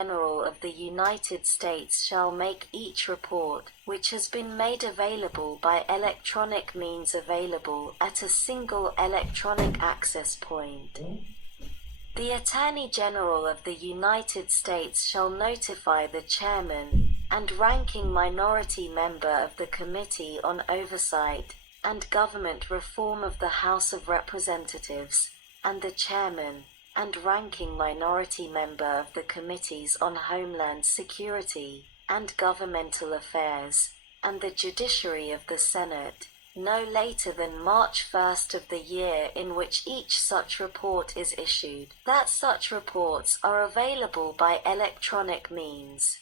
General of the United States shall make each report, which has been made available by electronic means, available at a single electronic access point. The Attorney General of the United States shall notify the Chairman and ranking minority member of the Committee on Oversight and Government Reform of the House of Representatives, and the Chairman and ranking minority member of the Committees on Homeland Security and Governmental Affairs, and the Judiciary of the Senate, no later than March 1st of the year in which each such report is issued, that such reports are available by electronic means.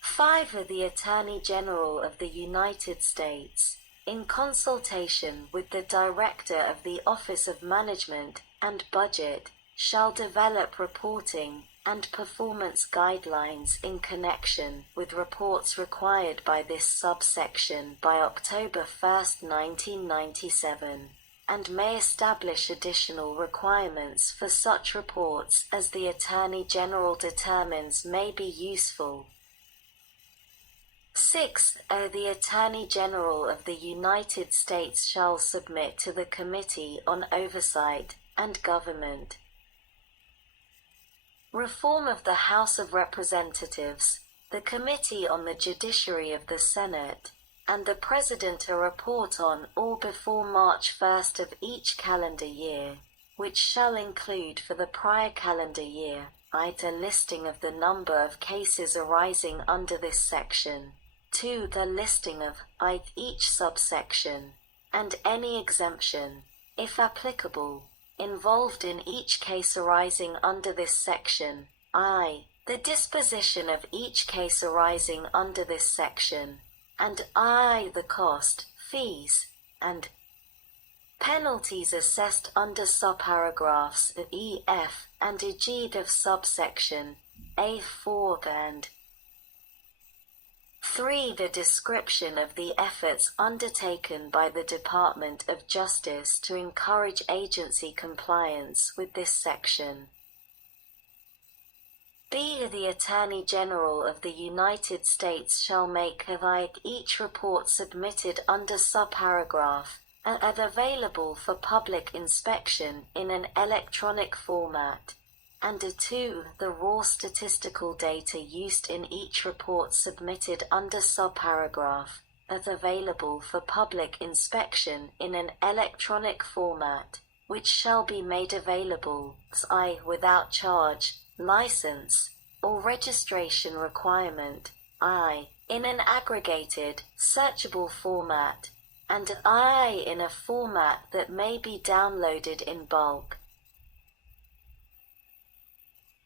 5. The Attorney General of the United States, in consultation with the Director of the Office of Management and Budget, shall develop reporting and performance guidelines in connection with reports required by this subsection by October 1, 1997, and may establish additional requirements for such reports as the Attorney General determines may be useful. 6. The Attorney General of the United States shall submit to the Committee on Oversight and Government Reform of the House of Representatives, the Committee on the Judiciary of the Senate, and the President a report on or before March 1st of each calendar year, which shall include for the prior calendar year, a listing of the number of cases arising under this section, 2. The listing of each subsection, and any exemption, if applicable, involved in each case arising under this section, the disposition of each case arising under this section, and the cost, fees, and penalties assessed under subparagraphs E, F, and G of subsection A4 and 3. The description of the efforts undertaken by the Department of Justice to encourage agency compliance with this section. B. The Attorney General of the United States shall make each report submitted under subparagraph and available for public inspection in an electronic format, and 2. The raw statistical data used in each report submitted under subparagraph available for public inspection in an electronic format, which shall be made available without charge, license, or registration requirement, in an aggregated, searchable format, and in a format that may be downloaded in bulk.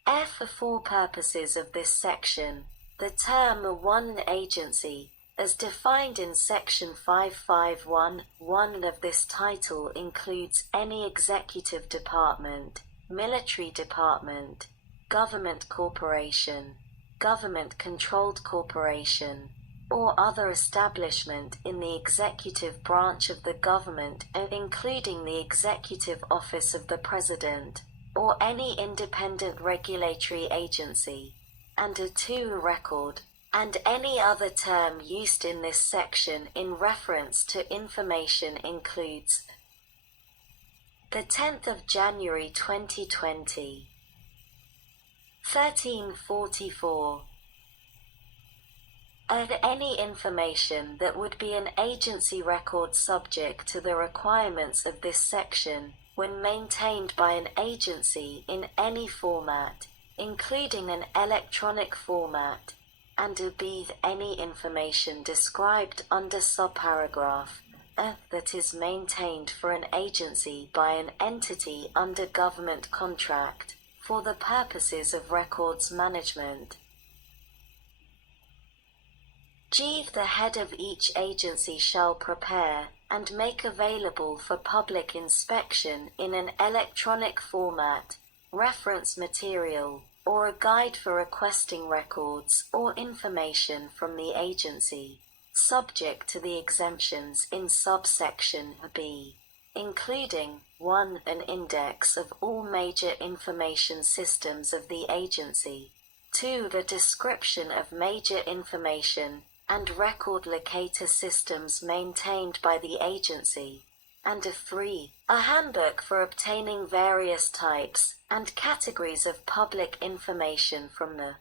F. For purposes of this section, the term one agency, as defined in Section 551(1) of this title, includes any executive department, military department, government corporation, government-controlled corporation, or other establishment in the executive branch of the government, including the Executive Office of the President, or any independent regulatory agency, and 2. Record, and any other term used in this section in reference to information includes the 10th of January 2020, 1344. Any information that would be an agency record subject to the requirements of this section when maintained by an agency in any format, including an electronic format, and b. Any information described under subparagraph that is maintained for an agency by an entity under government contract for the purposes of records management. G. The head of each agency shall prepare and make available for public inspection in an electronic format, reference material, or a guide for requesting records or information from the agency, subject to the exemptions in subsection B, including 1. An index of all major information systems of the agency, 2. The description of major information and record locator systems maintained by the agency. And 3. A handbook for obtaining various types and categories of public information from the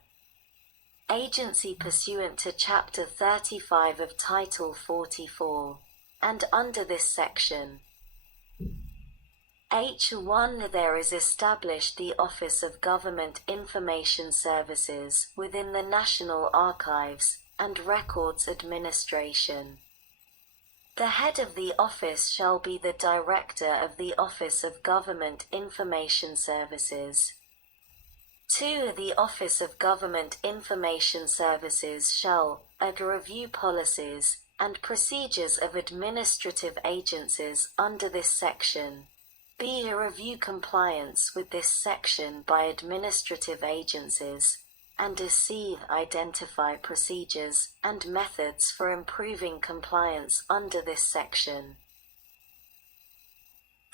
agency pursuant to Chapter 35 of Title 44, and under this section. H1. There is established the Office of Government Information Services within the National Archives and Records Administration. The head of the office shall be the Director of the Office of Government Information Services. 2. The Office of Government Information Services shall review policies and procedures of administrative agencies under this section. B. Review compliance with this section by administrative agencies. And C. Identify procedures and methods for improving compliance under this section.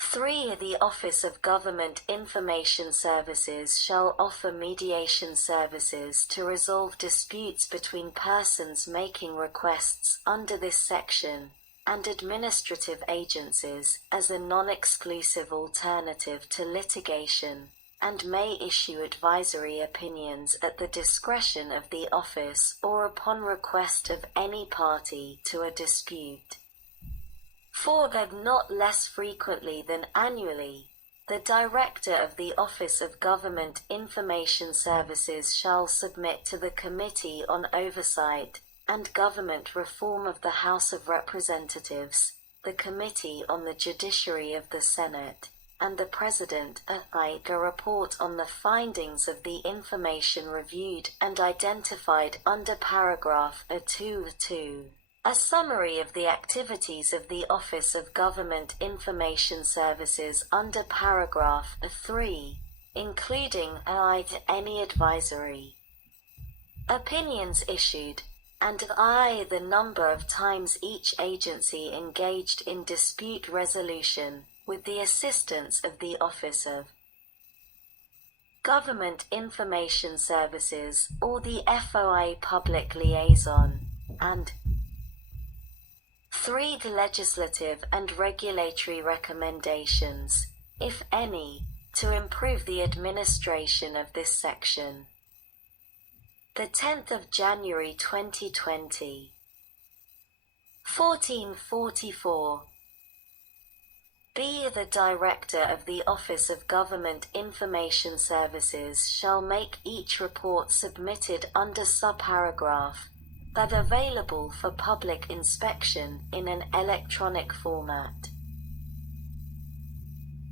3. The Office of Government Information Services shall offer mediation services to resolve disputes between persons making requests under this section and administrative agencies as a non-exclusive alternative to litigation, and may issue advisory opinions at the discretion of the office or upon request of any party to a dispute. 4. That not less frequently than annually, the Director of the Office of Government Information Services shall submit to the Committee on Oversight and Government Reform of the House of Representatives, the Committee on the Judiciary of the Senate, and the President a report on the findings of the information reviewed and identified under paragraph 2.2. A summary of the activities of the Office of Government Information Services under paragraph 3, including any advisory opinions issued, and the number of times each agency engaged in dispute resolution with the assistance of the Office of Government Information Services or the FOI Public Liaison, and 3. The legislative and regulatory recommendations, if any, to improve the administration of this section. The 10th of January 2020. 1444. B. The Director of the Office of Government Information Services shall make each report submitted under subparagraph that available for public inspection in an electronic format.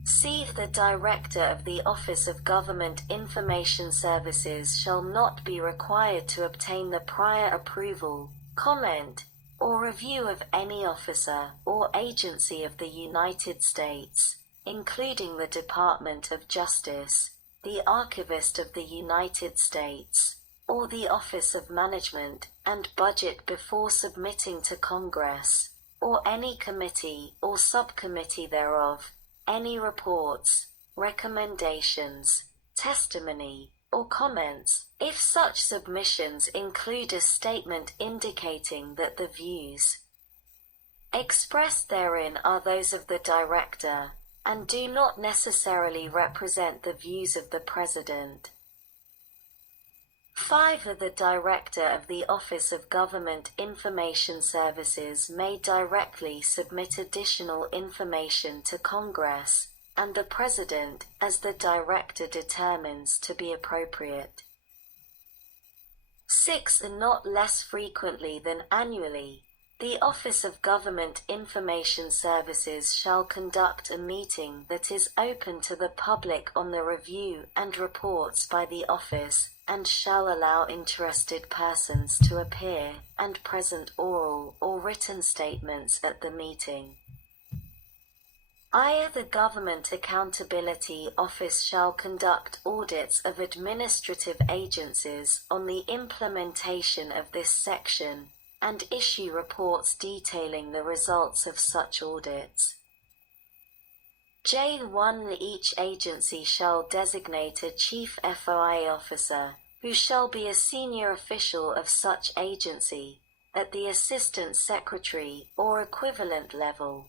C. The Director of the Office of Government Information Services shall not be required to obtain the prior approval, comment, or review of any officer or agency of the United States, including the Department of Justice, the Archivist of the United States, or the Office of Management and Budget before submitting to Congress, or any committee or subcommittee thereof, any reports, recommendations, testimony, or comments, if such submissions include a statement indicating that the views expressed therein are those of the Director, and do not necessarily represent the views of the President. 5. The Director of the Office of Government Information Services may directly submit additional information to Congress and the President as the Director determines to be appropriate. 6. Not less frequently than annually, the Office of Government Information Services shall conduct a meeting that is open to the public on the review and reports by the Office, and shall allow interested persons to appear and present oral or written statements at the meeting. The Government Accountability Office shall conduct audits of administrative agencies on the implementation of this section, and issue reports detailing the results of such audits. J1. Each agency shall designate a Chief FOI Officer, who shall be a senior official of such agency, at the Assistant Secretary or equivalent level.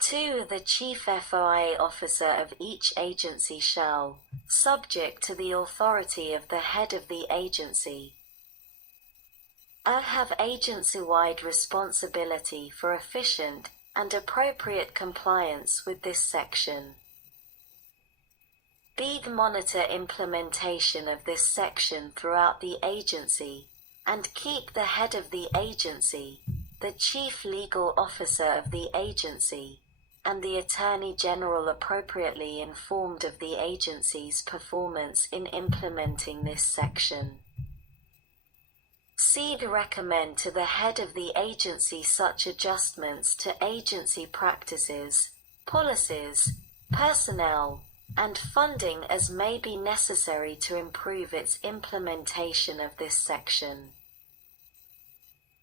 2. The Chief FOI officer of each agency shall, subject to the authority of the head of the agency, have agency-wide responsibility for efficient and appropriate compliance with this section. B. Monitor implementation of this section throughout the agency, and keep the head of the agency, the chief legal officer of the agency, and the Attorney General appropriately informed of the agency's performance in implementing this section. C. Recommend to the head of the agency such adjustments to agency practices, policies, personnel, and funding as may be necessary to improve its implementation of this section.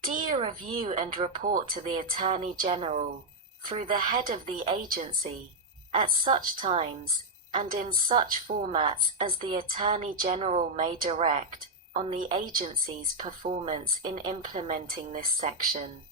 D. Review and report to the Attorney General, through the head of the agency, at such times, and in such formats as the Attorney General may direct, on the agency's performance in implementing this section.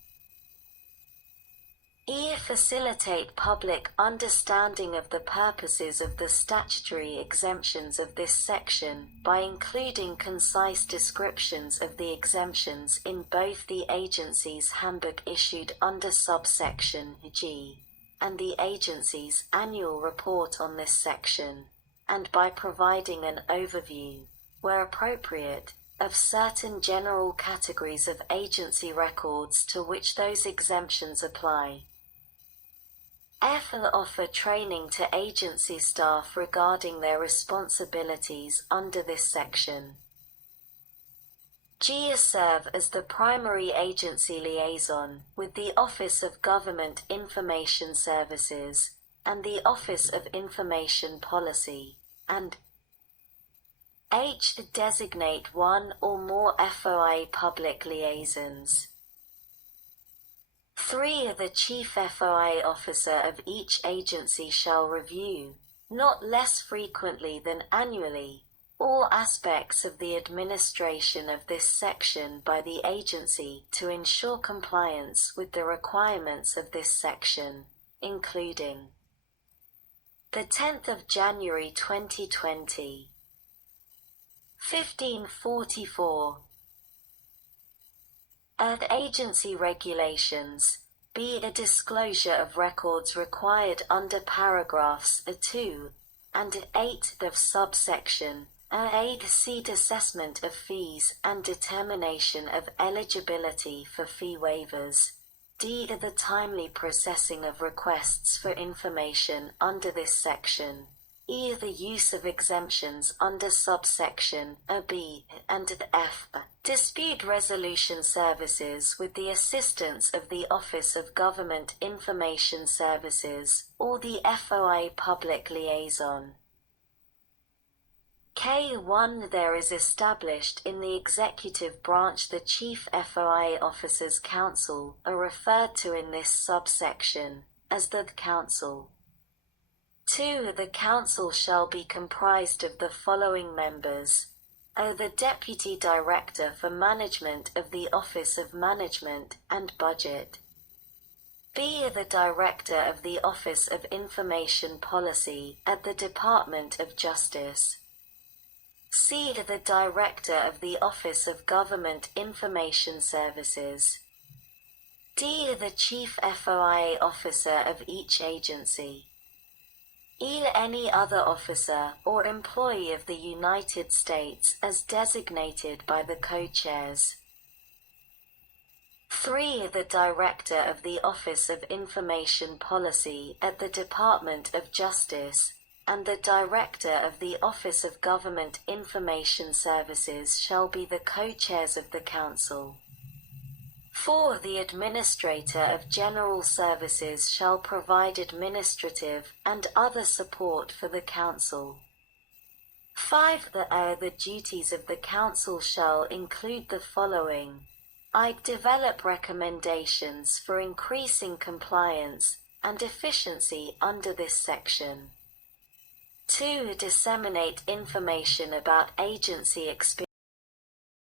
E. Facilitate public understanding of the purposes of the statutory exemptions of this section by including concise descriptions of the exemptions in both the agency's handbook issued under subsection G and the agency's annual report on this section, and by providing an overview, where appropriate, of certain general categories of agency records to which those exemptions apply. F. Offer training to agency staff regarding their responsibilities under this section. G. Serve as the primary agency liaison with the Office of Government Information Services and the Office of Information Policy, and H. Designate one or more FOI public liaisons. 3. The Chief FOI officer of each agency shall review, not less frequently than annually, all aspects of the administration of this section by the agency to ensure compliance with the requirements of this section, including the 10th of January 2020, 1544. Agency regulations, be a disclosure of records required under paragraphs 2 and 8 of subsection A. C. Assessment of fees and determination of eligibility for fee waivers. D. The timely processing of requests for information under this section. E. The use of exemptions under subsection B and F. Dispute resolution services with the assistance of the Office of Government Information Services or the FOI Public Liaison. K1. There is established in the executive branch the Chief FOI Officers Council, are referred to in this subsection as the Council. 2. The Council shall be comprised of the following members. O. The Deputy Director for Management of the Office of Management and Budget. B. The Director of the Office of Information Policy at the Department of Justice. C. The Director of the Office of Government Information Services. D. The Chief FOI Officer of each agency. E. Any other officer or employee of the United States as designated by the co-chairs. 3. The Director of the Office of Information Policy at the Department of Justice and the Director of the Office of Government Information Services shall be the co-chairs of the Council. 4. The Administrator of General Services shall provide administrative and other support for the Council. 5. The duties of the Council shall include the following. I. Develop recommendations for increasing compliance and efficiency under this section. 2. Disseminate information about agency experience.